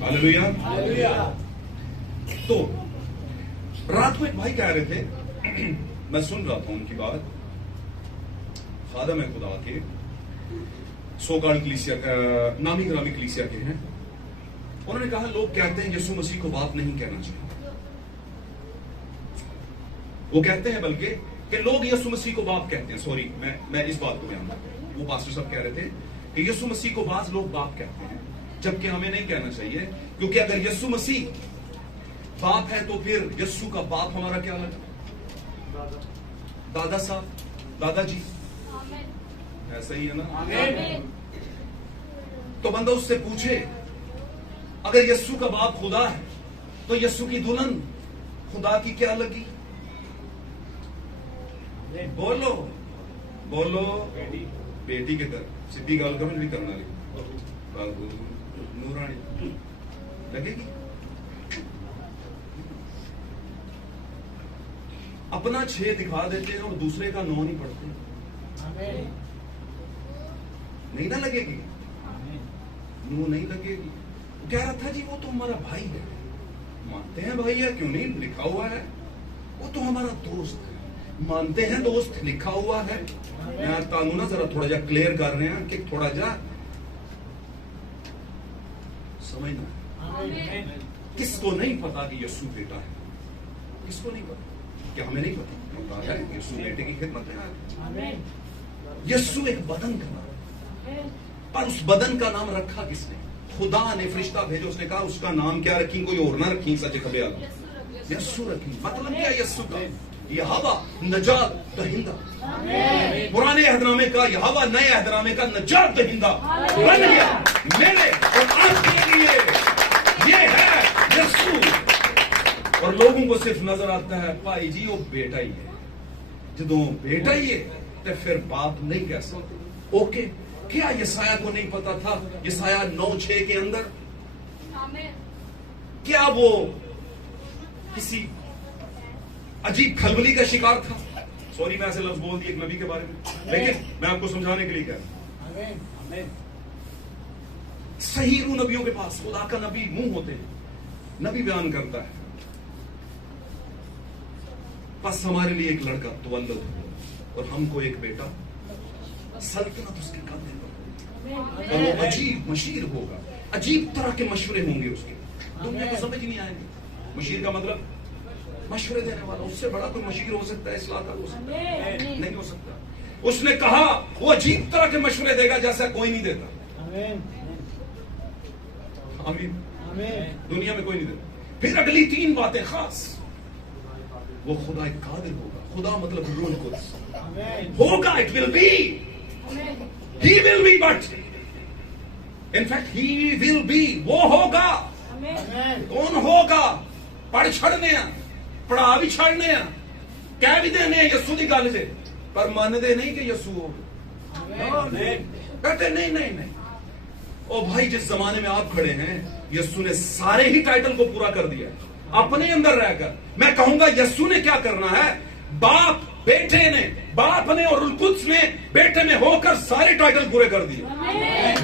Hallelujah. तो रात को एक भाई कह रहे थे, मैं सुन रहा था उनकी बात, खादम है खुदा के, सोकाल कलीसिया, नामी ग्रामी कलीसिया के हैं। उन्होंने कहा लोग कहते हैं यीशु मसीह को बाप नहीं कहना चाहिए। वो कहते हैं बल्कि कि लोग यीशु मसीह को बाप कहते हैं। सॉरी, मैं इस बात को बयान करता हूं। वो पास्टर साहब कह रहे थे कि यीशु मसीह को बाज लोग बाप कहते हैं, जबकि हमें नहीं कहना चाहिए, क्योंकि अगर यीशु मसीह बाप है तो फिर यीशु का बाप हमारा क्या लगा? दादा साहब, दादाजी, ऐसा ही है ना? तो बंदा उससे पूछे, अगर यीशु का बाप खुदा है तो यीशु की दुल्हन खुदा की क्या लगी? बोलो बोलो, बेटी के तरफ सीधी गल करो, नहीं करना नूरानी लगेगी। अपना 6 दिखा देते हैं और दूसरे का 9 नहीं पढ़ते, नहीं ना लगेगी, नू नहीं लगेगी। कह रहा था जी वो तो हमारा भाई है, मानते हैं भाई है, क्यों नहीं, लिखा हुआ है। वो तो हमारा दोस्त है, मानते हैं दोस्त, लिखा हुआ है। मैं तानू ना जरा थोड़ा जा क्लियर कर रहे हैं कि थोड़ा जा समझना। किसको नहीं पता कि यीशु बेटा है? किसको नहीं पता? क्या हमें नहीं पता है यीशु बेटे की खिदमत है? यीशु एक बदन का नाम, पर उस बदन का नाम रखा किसने? खुदा ने फरिश्ता भेजो, उसने कहा उसका नाम क्या रखी? कोई और ना रखी, सच खबे यीशु रखी। मतलब क्या यीशु का? यहोवा नजात दहिंदा। पुराने अहदनामे का यहोवा, नए अहदनामे का नजात दहिंदा बन गया मेरे और आपके लिए। ये है यीशु। और लोगों को सिर्फ नजर आता है भाई जी वो बेटा ही है, जो बेटा ही है तो फिर बाप नहीं कह सकते। ओके, क्या यसाया को नहीं पता था? यसाया 9:6 के अंदर क्या वो किसी अजीब खलबली का शिकार था? सॉरी मैं ऐसे लफ्ज बोल दिए एक नबी के बारे में, लेकिन मैं आपको समझाने के लिए कह रहा हूं। सही रू नबियों के पास खुदा का नबी मुंह होते हैं, नबी बयान करता है बस हमारे लिए एक लड़का तवल्लुद और हमको एक बेटा, सल्तनत उसके कब्र पर, और वो अजीब मशीर होगा। अजीब तरह के मशवरे होंगे उसके, दुनिया को समझ नहीं आएंगे। मशीर का मतलब मशवरे देने वाला। उससे बड़ा कोई मशीर हो सकता है इस लाका? हो सकता है? नहीं हो सकता। उसने कहा वो अजीब तरह के मशवरे देगा जैसा कोई नहीं देता। आमीन। दुनिया में कोई नहीं देता। फिर अगली 3 बातें खास, वो खुदा एक कादिर होगा। खुदा मतलब रूह कुद्स होगा। It will be, he will be, but in fact he will be, वो होगा। कौन होगा? पढ़ छड़ने, पढ़ा भी छड़ने, कह भी देने यस्सू की गल से, पर मानते नहीं कि यस्सू होगा। कहते नहीं नहीं नहीं। ओ भाई, जिस जमाने में आप खड़े हैं, यस्सू ने सारे ही टाइटल को पूरा कर दिया अपने अंदर रहकर। मैं कहूंगा यस्सू ने क्या करना है? बाप बेटे ने, बाप ने और रुल कुद्स ने बेटे में होकर सारे टाइटल पूरे कर दिए।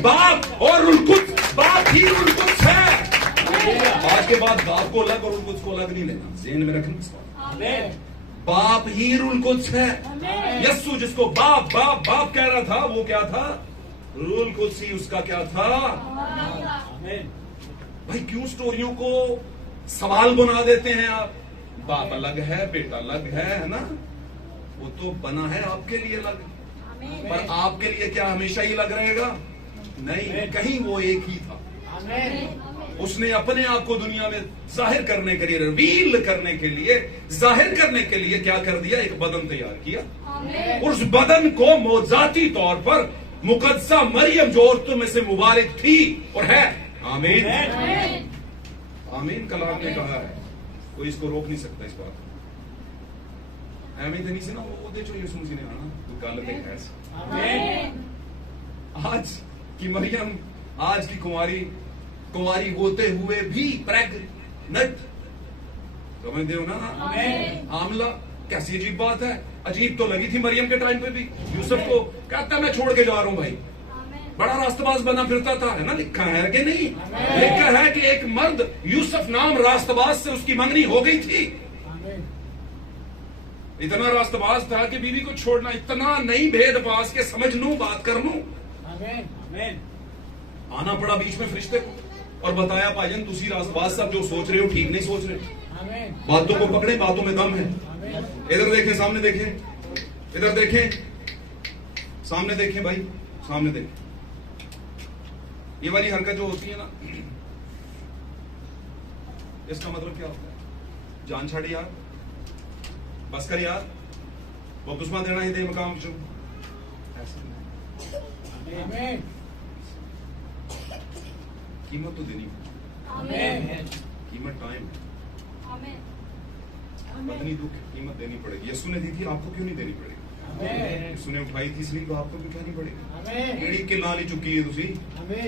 बाप और रुल कुद्स, बाप ही रुल कुद्स है। आज के बाद बाप को अलग और रुल कुद्स को अलग नहीं लेना, ज़हन में रखना। बाप ही रुल कुद्स है। यस्सू जिसको बाप बाप बाप कह रहा था, वो क्या था? रुल कुद्स ही उसका क्या था? भाई क्यों स्टोरियों को सवाल बना देते हैं आप? बाप अलग है, बेटा अलग है ना? वो तो बना है आपके लिए अलग, पर आपके लिए क्या हमेशा ही अलग रहेगा? नहीं, कहीं वो एक ही था। उसने अपने आप को दुनिया में जाहिर करने के लिए, रिवील करने के लिए, जाहिर करने के लिए क्या कर दिया? एक बदन तैयार किया। उस बदन को मौजाती तौर पर मुकद्दसा मरियम, जो औरतों में से मुबारक थी और है, आमीन आमीन, कलाम ने कहा है, कोई इसको रोक नहीं सकता इस बात। ਐਵੇਂ ਤੇ ਨਹੀਂ ਸੀ ਨਾ ਉਹਦੇ ਚੋਂ ਯਿਸੂ ਮਸੀਹ ਨੇ ਆਣਾ, तो गल तो है। आज की मरियम, आज की कुंवारी होते हुए भी प्रेग्नेंट, समझते हो ना? आमला कैसी अजीब बात है। अजीब तो लगी थी मरियम के टाइम पे भी। यूसुफ को कहता मैं छोड़ के जा रहा हूं भाई, बड़ा रास्तबाज बना फिरता था, है ना? लिखा है कि नहीं? लिखा है कि एक एक मर्द यूसुफ नाम रास्तबाज से उसकी मंगनी हो गई थी। इतना रास्तबाज था कि बीवी को छोड़ना, इतना नहीं भेद पास के समझ लूं, बात कर लूं। आना पड़ा बीच में फरिश्ते को और बताया भाईजान तुसी रास्तबाज साहब जो सोच रहे हो ठीक नहीं सोच रहे, बातों को पकड़े, बातों में दम है। इधर देखें, सामने देखें, इधर देखें, सामने देखें भाई, सामने देखें। ये वाली हरकत जो होती है ना, इसका मतलब क्या होता है? जान छाड़ी यार, बस कर यार, बपतिस्मा देना ही दे मकाम जो कीमत तो देनी, कीमत टाइम, पत्नी दुख कीमत देनी पड़ेगी। यीशु ने दी थी, आपको क्यों नहीं देनी पड़ेगी? यीशु ने उठाई थी इसलिए तो आपको भी उठानी पड़ेगी। केड़ी के ला ली चुकी है तुसी,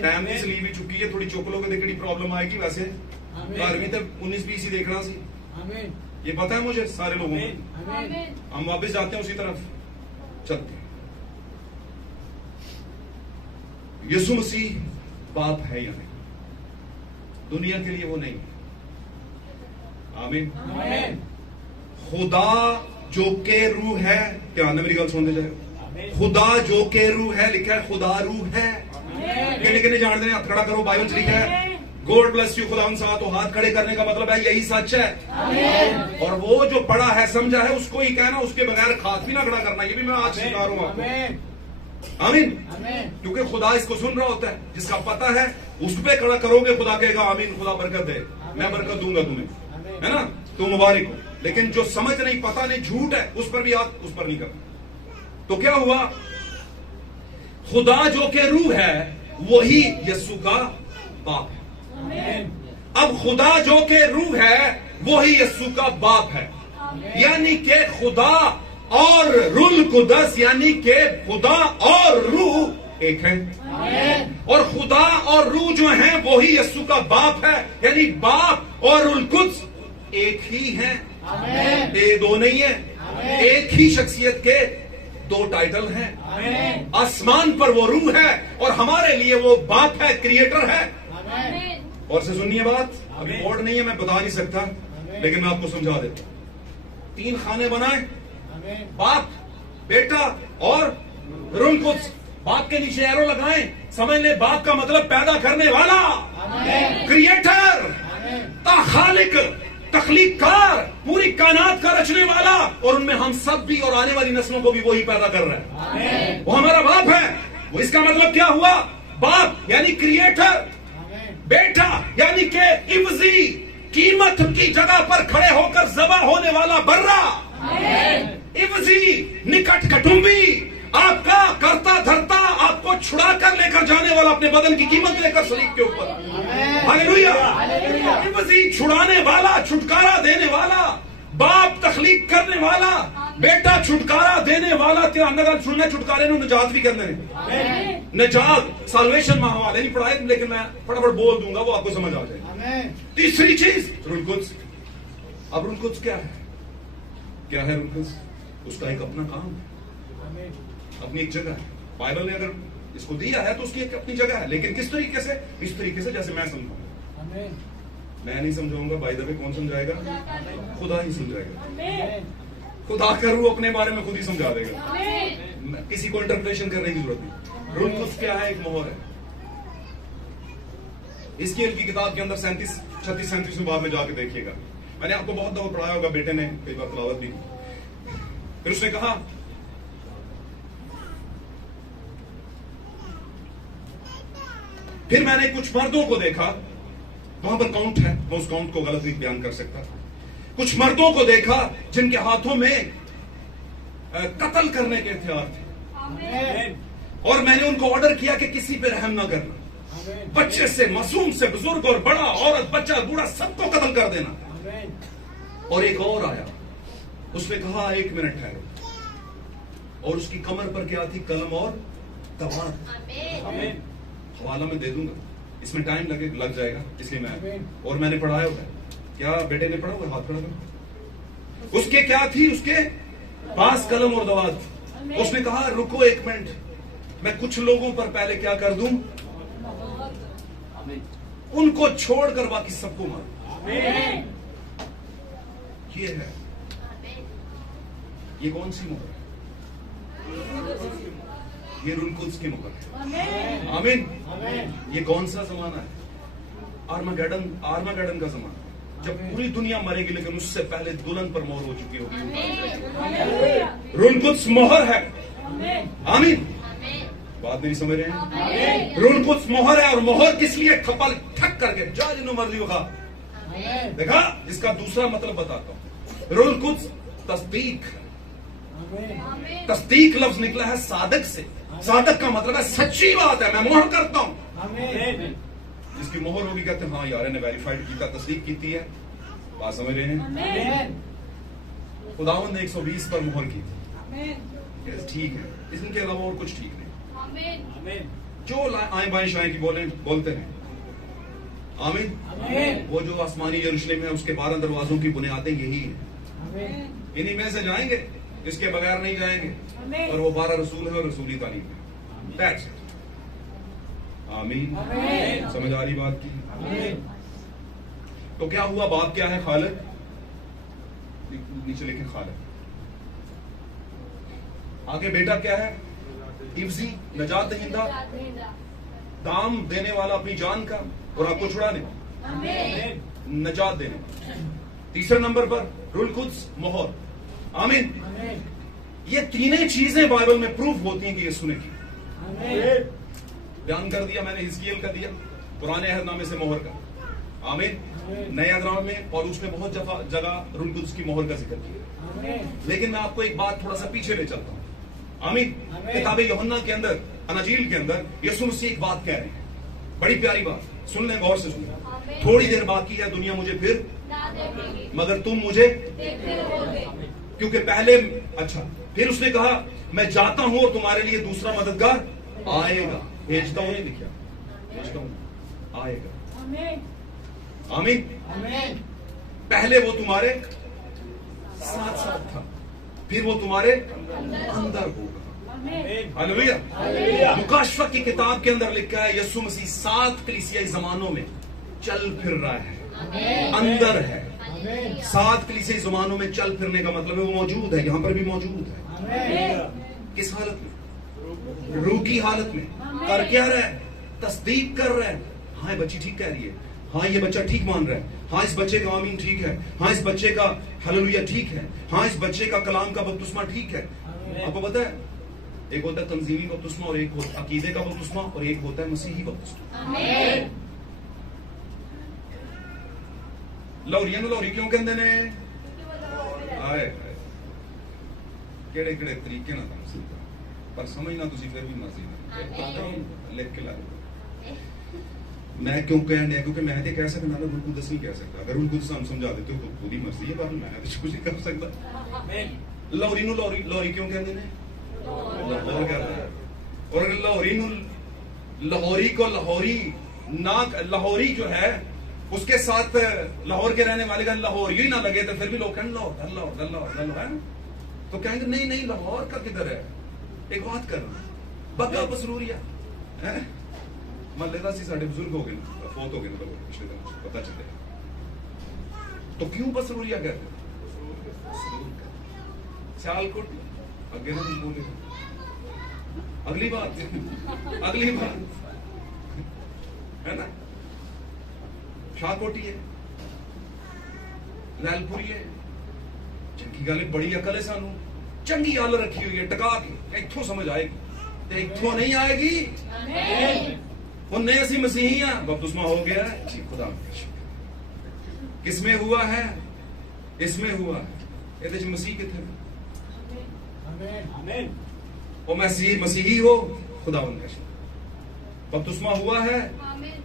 टाइम की स्लीव भी चुकी है, थोड़ी चुक लोगे तो केड़ी प्रॉब्लम आएगी। वैसे घर भी तो 19-20 ही देखना सी, ये पता है मुझे सारे लोगों को। हम वापस जाते हैं उसी तरफ चलते हैं। यीशु मसीह बाप है या नहीं? दुनिया के लिए वो नहीं। आमीन। खुदा जो के रूह है, ध्यान में मेरी गल सुन ले जाए, खुदा जो के रूह है, लिखा है खुदा रूह है। किन्ने किन्ने जानते हैं? हाथ खड़ा करो, बाइबल लिखा है गॉड ब्लेस यू, खुदा उन साथ। तो हाथ खड़े करने का मतलब है यही सच है। और वो जो पढ़ा है समझा है उसको ही कहना, उसके बगैर हाथ भी ना खड़ा करना। ये भी मैं आज सिखा रहा हूं आपको। आमीन। क्योंकि खुदा इसको सुन रहा होता है, जिसका पता है उस पर खड़ा करोगे, खुदा कहेगा आमीन, खुदा बरकत दे, मैं बरकत दूंगा तुम्हें, है ना, तो मुबारक हो। लेकिन जो समझ नहीं, पता नहीं, झूठ है, उस पर भी हाथ उस पर नहीं करना। तो क्या हुआ? खुदा जो के रूह है वही यीशु का बाप है। अब खुदा जो के रूह है वही यीशु का बाप है, यानी कि खुदा और रुल कुदस, यानी कि खुदा और रूह एक है। और खुदा और रूह जो है वही यीशु का बाप है, यानी बाप और रुल कुदस एक ही है, ये दो नहीं है। एक ही शख्सियत के दो टाइटल हैं। आसमान पर वो रूह है और हमारे लिए वो बाप है, क्रिएटर है। और से सुनिए बात, अभी बोर्ड नहीं है, मैं बता नहीं सकता, लेकिन मैं आपको समझा देता हूं। 3 खाने बनाए, बाप, बेटा और रूह कुद्स। बाप के नीचे एरो लगाएं, समझ ले बाप का मतलब पैदा करने वाला, क्रिएटर, ताखालिक, तख्लीकार, पूरी कायनात का रचने वाला। और उनमें हम सब भी और आने वाली नस्लों को भी वही पैदा कर रहा है। वो हमारा बाप है। वो इसका मतलब क्या हुआ? बाप यानी क्रिएटर, बेटा यानी के इवजी, कीमत की जगह पर खड़े होकर ज़बा होने वाला बर्रा, इवजी निकट कुटुंबी, आपका करता धरता, आपको छुड़ा कर लेकर जाने वाला, अपने बदन की कीमत लेकर सलीब के ऊपर। हालेलुया। इवजी छुड़ाने वाला, छुटकारा देने वाला, बाप तखलीक करने वाला, बेटा छुटकारा देने वाला। तेरा अंदर सुनने छुटकारे ने निजात भी करने, निजात साल्वेशन महावाले नहीं पढ़ाए, लेकिन मैं फटाफट बोल दूंगा, वो आपको समझ आ जाएगा। तीसरी चीज रूह कुद्स। अब रूह कुद्स क्या है? क्या है रूह कुद्स? उसका एक अपना काम है, अपनी एक जगह है। बाइबल ने अगर इसको दिया है तो उसकी एक अपनी जगह है, लेकिन किस तरीके से? इस तरीके से जैसे मैं समझाऊंगा। मैं नहीं समझाऊंगा, बाय द वे कौन समझाएगा? खुदा ही समझाएगा। खुदा का रूह अपने बारे में खुद ही समझा देगा, किसी को इंटरप्रिटेशन करने की जरूरत नहीं। रूह कुद्स क्या है? एक मोहर है। इसकी की किताब के अंदर 36-37 बाब में जाके देखिएगा। मैंने आपको बहुत दफा पढ़ाया होगा, बेटे ने कई बार तिलावत भी की। फिर उसने कहा, फिर मैंने कुछ मर्दों को देखा, वहां पर काउंट है, मैं उस काउंट को गलत नहीं बयान कर सकता। कुछ मर्दों को देखा जिनके हाथों में कत्ल करने के हथियार थे, और मैंने उनको ऑर्डर किया कि किसी पे रहम ना करना, बच्चे से, मासूम से, बुजुर्ग और बड़ा, औरत, बच्चा, बूढ़ा, सबको कत्ल कर देना। और एक और आया, उसने कहा 1 मिनट ठहरो, और उसकी कमर पर क्या थी? कलम और तवार। हवाला में दे दूंगा, इसमें टाइम लग जाएगा, इसलिए मैं, और मैंने पढ़ाया हुआ है। क्या बेटे ने पढ़ा हुआ? हाथ खड़ा करो। उसके क्या थी? उसके पास कलम और दवात। उसने कहा रुको 1 मिनट, मैं कुछ लोगों पर पहले क्या कर दूं? उनको छोड़कर बाकी सबको मारो। ये है, ये कौन सी मोहर है? ये रूल कुद्स की मोहर है। आमीन। ये कौन सा जमाना है? आर्मागेडन का जमाना, जब पूरी दुनिया मरेगी लेकिन उससे पहले दुल्हन पर मोहर हो चुकी होगी। रूल कुद्स मोहर है। आमीन। बात नहीं समझ रहे हैं? रूल कुद्स मोहर है, और मोहर किस लिए? खपल ठक करके जा जिन्हों मर्जी होगा। देखा, इसका दूसरा मतलब बताता हूं। रूल कुद्स तस्दीक, तस्दीक लफ्ज निकला है सादक से। सादक का मतलब है सच्ची बात है, मैं मोहर करता हूं। जिसकी मोहर होगी कहते हैं हाँ यार ने वेरीफाइड किया, तस्दीक की है। बात समझ रहे हैं? खुदावंद ने 120 पर मोहर की थी, ठीक है, इसके अलावा और कुछ ठीक नहीं। जो आए बाएं शाएं की बोलते हैं। आमीन। वो जो आसमानी यरूशलेम है उसके 12 दरवाजों की बुनियादें यही है, इन्हीं में से जाएंगे, इसके बगैर नहीं जाएंगे। और वो 12 रसूल है और रसूली तालीम है। That's it. आमीन। समझ आ रही बात की? तो क्या हुआ? बाप क्या है? खालिक। नीचे लिखे खालिक। आगे बेटा क्या है? इफ्जी, नजात दहिंदा, दाम देने वाला अपनी जान का और आपको छुड़ाने, नजात देने। तीसरे नंबर पर रूल कुद्स, मोहर। आमीन। ये तीनों चीजें बाइबल में प्रूफ होती हैं कि ये सुने की। बयान कर दिया मैंने हिजकियेल का दिया, पुराने अहदनामे से मोहर का। आमीन। नए अहदनामे में पौलुस ने बहुत जगह रूल कुद्स की मोहर का जिक्र किया। लेकिन मैं आपको एक बात थोड़ा सा पीछे ले चलता हूं। आमीन। किताब यूहन्ना के अंदर, अनाजील के अंदर यीशु मसीह एक बात कह रहे हैं, बड़ी प्यारी बात, सुन लें, गौर से सुन। थोड़ी देर बाकी है, दुनिया मुझे फिर मगर तुम मुझे क्योंकि पहले, अच्छा, फिर उसने कहा मैं जाता हूं और तुम्हारे लिए दूसरा मददगार आएगा। भेजता हूं नहीं लिखा, भेजता हूं, आएगा। आमीन। पहले वो तुम्हारे साथ साथ था, फिर वो तुम्हारे अंदर होगा। हालेलुया। मुकाशवा की किताब के अंदर लिखा है यीशु मसीह 7 कलीसियाई जमानों में चल फिर रहा है, अंदर है। 7 कलीसियाई जमानों में चल फिरने का मतलब है वो मौजूद है, यहां पर भी मौजूद है। किस हालत में? रूह की हालत में। कर क्या रहा है? तस्दीक कर रहा है। हाँ ये बच्ची ठीक कह रही है, हाँ ये बच्चा ठीक मान रहा है, हाँ इस बच्चे का आमीन ठीक है, हाँ इस बच्चे का हालेलुया ठीक है, हाँ इस बच्चे का कलाम का बपतिस्मा ठीक है। आपको पता है, एक होता है तंजीमी बपतिस्मा और एक होता अकीदे का बपतिस्मा और एक होता है मसीही बपतिस्मा। लौरिया लौरी क्यों कहते ने? आए केड़े केड़े तरीके ना था, पर समझना तुसी फिर भी मर्जी लिख के ला। मैं क्यों कहने दिया? क्योंकि मैं कह सकता ना, बिल्कुल दस नहीं कह सकता। अगर उनको हम समझा देते हो तो पूरी मर्जी है, पर मैं कुछ नहीं कर सकता। लौरी नु लौरी क्यों कहते हैं? लाहौर कहते हैं। और अगर लाहौरी को लाहौरी ना, लाहौरी जो है उसके साथ लाहौर के रहने वाले का लाहौर ही ना लगे तो फिर भी लोग कहें लाहौर लाहौर लाहौर है, तो कहेंगे नहीं नहीं लाहौर का किधर है? एक बात करना बका बसरूरिया है, मल्लेदा सी साढ़े बुजुर्ग हो गए, फोत हो गए, पिछले दिन पता चले, तो क्यों बसरूरिया कहते? सियालकोट अगे ना बोले। अगली बात है ना, शाहकोटी है, लैलपुरी है। चंगी गल बड़ी अकल है, सानू चंगी गल रखी हुई है टका के, इत्थों समझ आएगी, इत्थों नहीं आएगी। उन्हें ऐसी मसीही बपतिस्मा हो गया है जी, खुदा किसमें हुआ है? इसमें हुआ है। ये मसीह कितने और मसीही हो खुदा उनका बपतिस्मा हुआ है।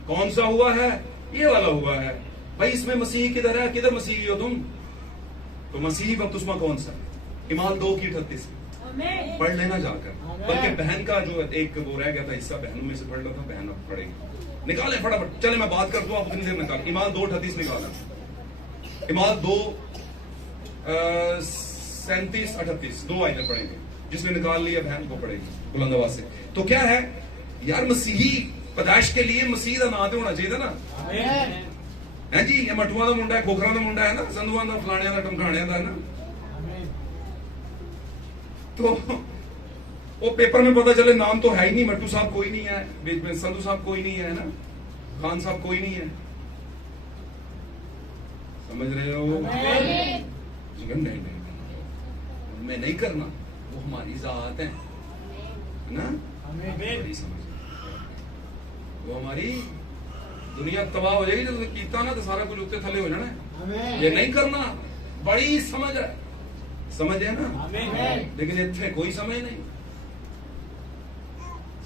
कौन सा हुआ है? ये वाला हुआ है भाई। इसमें मसीह किधर है? किधर मसीही हो तुम? तो मसीही बपतिस्मा कौन सा? इमाल 2:38 पढ़ लेना जाकर। बल्कि बहन का जो एक वो रह गया था हिस्सा, बहनों में से पढ़ रहा था, बहन अब पढ़ेगी, निकाले फटाफट। चले मैं बात कर दूं, आप उतनी देर निकाल। इमाल 2:38 निकाला, इमाल 2:37-38 दो आयतें पढ़ेंगे। जिसने निकाल लिया बहन को पढ़ेगी बुलंद आवाज से। तो क्या है यार, मसीही पैदाइश के लिए मसीह का नाम तो होना चाहिए ना है जी। ये मटुआ का मुंडा है, खोखरा का मुंडा है ना, संधुआ का, फलाणिया का, टमकाणिया का है ना। तो वो पेपर में पता चले नाम तो है ही नहीं, मट्टू साहब कोई नहीं है, बीच में संधू साहब कोई नहीं है ना, खान साहब कोई नहीं है। समझ रहे हो? नहीं, मैं नहीं करना, वो हमारी जात है ना। समझ, वो हमारी दुनिया तबाह हो जाएगी जब कीता ना, तो सारा कुछ उत्ते थले हो जाना है। ये नहीं करना, बड़ी समझ है, समझ है ना। लेकिन इतने कोई समझ नहीं,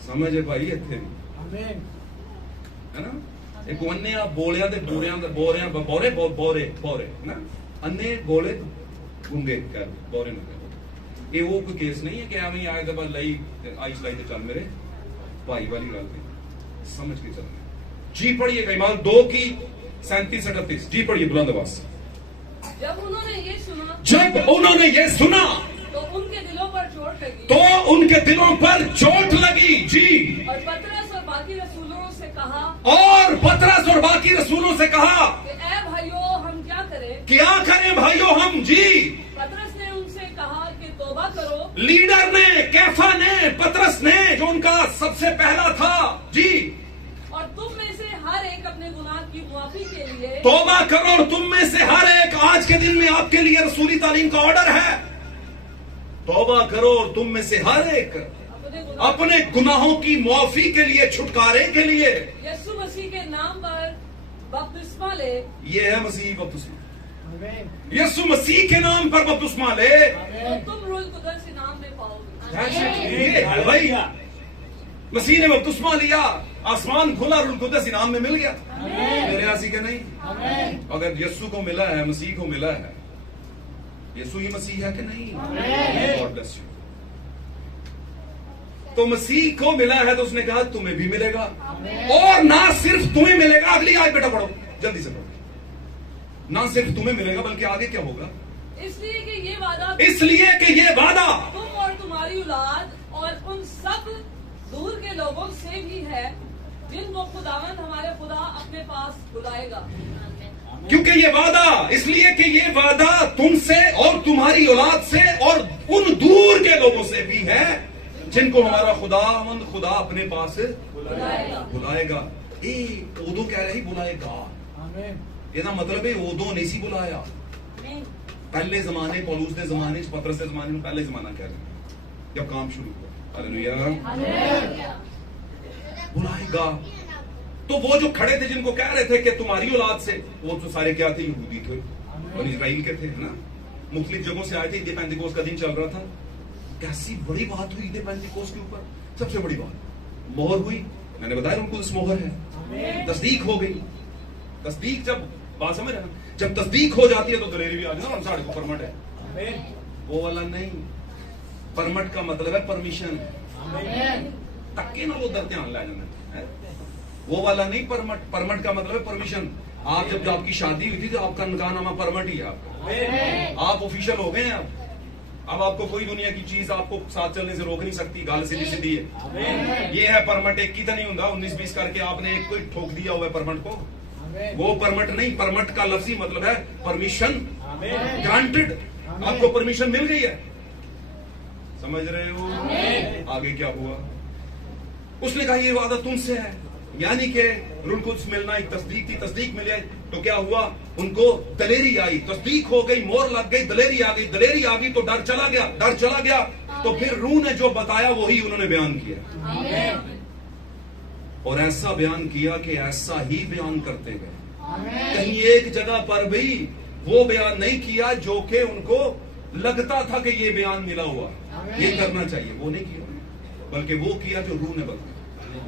समझ है भाई इतने भी, है ना। एक अन्ने आप बोलिया ते बूरिया बोरिया बोरे बोरे बोरे ना, अन्ने बोले गूंगे कर बोरे ना। ये वो कोई केस नहीं है कि एवं आए तो बस लाई आई सलाई तो चल मेरे भाई वाली गल पे समझ के चलना। जी पढ़िएगा ईमान 2 की 37-38 जी पढ़िए बुलंद आवाज से। जब उन्होंने ये सुना तो उनके दिलों पर चोट लगी जी। और पतरस और बाकी रसूलों से कहा कि ए भाइयों हम क्या करें भाइयों हम जी। पतरस ने उनसे कहा कि तौबा करो। लीडर ने, कैफा ने, पतरस ने, जो उनका सबसे पहला था जी। और तुम में से हर एक अपने गुनाह की मुआफी के लिए तौबा करो, और तुम में से हर एक, आज के दिन में आपके लिए रसूली तालीम का ऑर्डर है, तौबा करो और तुम में से हर एक अपने गुनाहों की मुआफी के लिए, छुटकारे के लिए यीशु मसीह के नाम पर बपतिस्मा ले। ये है मसीह बपतिस्मा, यीशु मसीह के नाम पर बपतिस्मा ले तो तुम रूह कुदस के नाम में पाओगे। ये है भाई, मसीह ने बपतिस्मा लिया, आसमान खुला, रूह कुदस इनाम में मिल गया। मेरे आसी के नहीं, अगर यीशु को मिला है, मसीह को मिला है, यीशु ही मसीह है कि नहीं? God bless you. तो मसीह को मिला है तो उसने कहा तुम्हें भी मिलेगा, और ना सिर्फ तुम्हें मिलेगा, अगली आयत बेटा पढ़ो जल्दी से पढ़ो। ना सिर्फ तुम्हें मिलेगा बल्कि आगे क्या होगा? इसलिए कि ये वादा तुम और तुम्हारी औलाद और उन सब दूर के लोगों से भी है जिनको खुदावंद हमारे खुदा अपने पास बुलाएगा। क्योंकि ये वादा, इसलिए कि ये वादा तुमसे और तुम्हारी औलाद से और उन दूर के लोगों से भी है जिनको हमारा खुदा अपने पास बुलाएगा। उदो कह रही बुलाएगा, ਇਹਦਾ मतलब है उदो नहीं सी बुलाया। पहले जमाने, पौलुस के जमाने, पतरस के जमाने में, पहले जमाना कह रहे जब काम शुरू हुआ। हालेलुया। बुलाएगा। तो वो जो खड़े थे जिनको कह रहे थे कि तुम्हारी औलाद से, वो तो सारे क्या थे? यहूदी थे और इजराइल के थे, है ना। मुख्तलिफ जगहों से आए थे। ईद पेंतिकोस्त का दिन चल रहा था। कैसी बड़ी बात हुई ईद पेंतिकोस्त के ऊपर, सबसे बड़ी बात मोहर हुई। मैंने बताया उनको इस मोहर है, तस्दीक हो गई। तस्दीक, जब बात समझ रहे, जब तस्दीक हो जाती है तो दलेरी भी आ जाती है। साढ़े को परमट है, वो वाला नहीं। परमट का मतलब है परमिशन। तक्के ना वो दर ध्यान ला जाना, वो वाला नहीं। परमट का मतलब है परमिशन। आप जब आपकी शादी हुई थी तो आपका निकाहनामा परमट ही है आपका। आप ऑफिशियल हो गए हैं। अब आपको कोई दुनिया की चीज आपको साथ चलने से रोक नहीं सकती। गाल सीधी सीधी है। ये है परमट। एक की तो नहीं होता 19-20 करके आपने एक को ठोक दिया हुआ है परमट को। वो परमट नहीं। परमट का लफ्जी मतलब है परमिशन ग्रांटेड। आपको परमिशन मिल गई है। समझ रहे हो? आगे क्या हुआ? उसने कहा ये वादा तुमसे है, यानी कि रूह कुद्स मिलना एक तस्दीक थी। तस्दीक मिल जाए तो क्या हुआ? उनको दलेरी आई, तस्दीक हो गई, मोहर लग गई, दलेरी आ गई। दलेरी आ गई तो डर चला गया। डर चला गया तो फिर रूह ने जो बताया वही उन्होंने बयान किया, और ऐसा बयान किया कि ऐसा ही बयान करते गए। कहीं एक जगह पर भी वो बयान नहीं किया जो कि उनको लगता था कि ये बयान मिला हुआ, ये करना चाहिए, वो नहीं किया, बल्कि वो किया जो रूह ने बताया।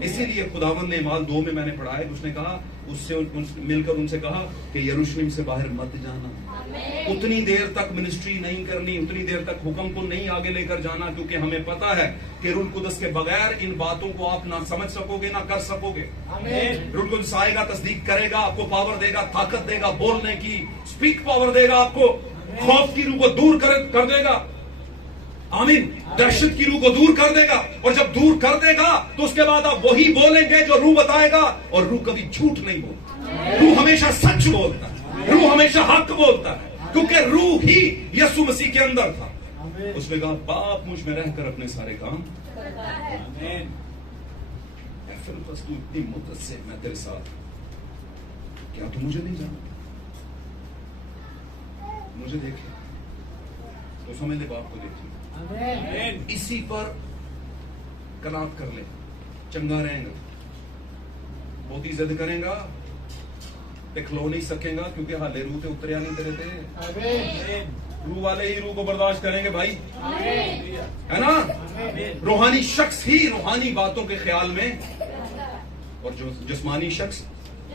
इसीलिए खुदावंद ने माल 2 में मैंने पढ़ा है, उसने कहा, उससे मिलकर उनसे कहा कि यरूशलेम से बाहर मत जाना। उतनी देर तक मिनिस्ट्री नहीं करनी, उतनी देर तक हुक्म को नहीं आगे लेकर जाना, क्योंकि हमें पता है कि रूह कुदस के बगैर इन बातों को आप ना समझ सकोगे ना कर सकोगे। रूह कुदस आएगा, तस्दीक करेगा, आपको पावर देगा, ताकत देगा बोलने की, स्पीक पावर देगा आपको, खौफ की रूह को दूर कर देगा। आमीन। दहशत की रूह को दूर कर देगा, और जब दूर कर देगा तो उसके बाद आप वही बोलेंगे जो रूह बताएगा, और रूह कभी झूठ नहीं बोलता, रूह हमेशा सच बोलता है, रूह हमेशा हक बोलता है, क्योंकि रूह ही यीशु मसीह के अंदर था। उसने कहा बाप मुझ में रहकर अपने सारे काम आमीन। फिर बस तू इतनी मुद्दत से मैं तेरे साथ, क्या तू मुझे नहीं जानता? मुझे देखे तो समझ ले, बाप को देखे, इसी पर कनात कर ले, चंगा रहेगा। बहुत ही जिद करेगा ते खलो नहीं सकेगा, क्योंकि हाले रूह ते उतरिया नहीं तेरे ते। रूह वाले ही रूह को बर्दाश्त करेंगे भाई, है ना। रूहानी शख्स ही रूहानी बातों के ख्याल में, और जो जिस्मानी शख्स